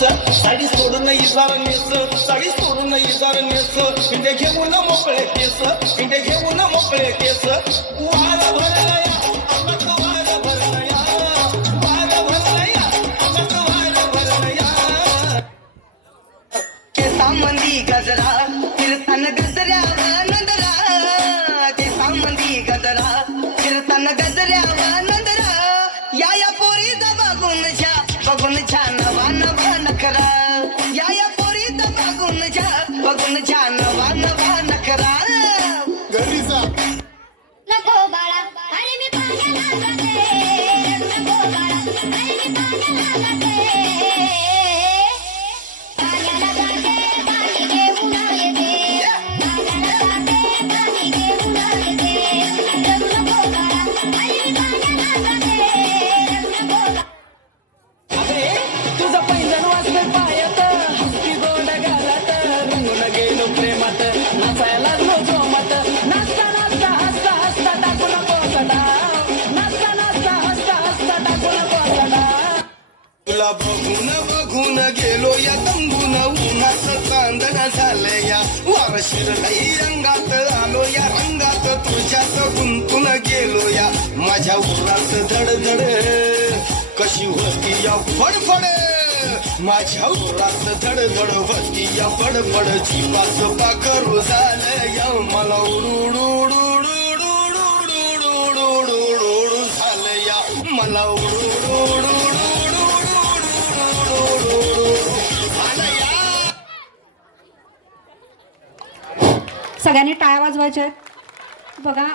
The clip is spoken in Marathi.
साडी सोडून इजार नेस साडी सोडून इजार नेस पिंडे घेऊन मोकळे केस पिंडे घेऊन मोकळे केस वार भरलया अंगात वार भरलया वार भरलया अंगात वार भरलया केसांमंदी गजरा कीर्तन गजऱ्यावर नंदरा केसांमंदी गजरा कीर्तन गजऱ्यावर नंदरा या पोरीचा बघून छान वान नखरा या पोरीचा बघून छान वान नखरा घरी जा नको बाळा आणि मी पाण्याला जाते नको बाळा आणि मी पाण्याला जाते पाण्याला जाते पाणी घेऊन येते पाण्याला जाते पाणी घेऊन येते नको बाळा आणि मी पाण्याला जाते नको बाळा अरे तुझं पैंजण वाजतंय पायात हत्ती गोंड घालात रंगून गेलो प्रेमात नाचायला लागलो जोमात नाचता नाचता हसता हसता टाकू नको डाव नाचता नाचता हसता हसता टाकू नको डाव तुला बघून गेलो या तंबून उन्हाचं चांदण झालं या वार शिरलई रंगात आलो या रंगात तुझ्यात गुंतून गेलो या माझ्या उरात धडधड कशी होती या फडफड माझ्या उरात धडधड होती या फडफड जीवाच पाखरू झालं या मला उडूडूडूडूडूडूडूडूडूडूडू झालं या मला उडूडूडूडूडूडूडूडूडू झालं या सगळ्यांनी टाळ्या वाजवायच्या आहेत बघा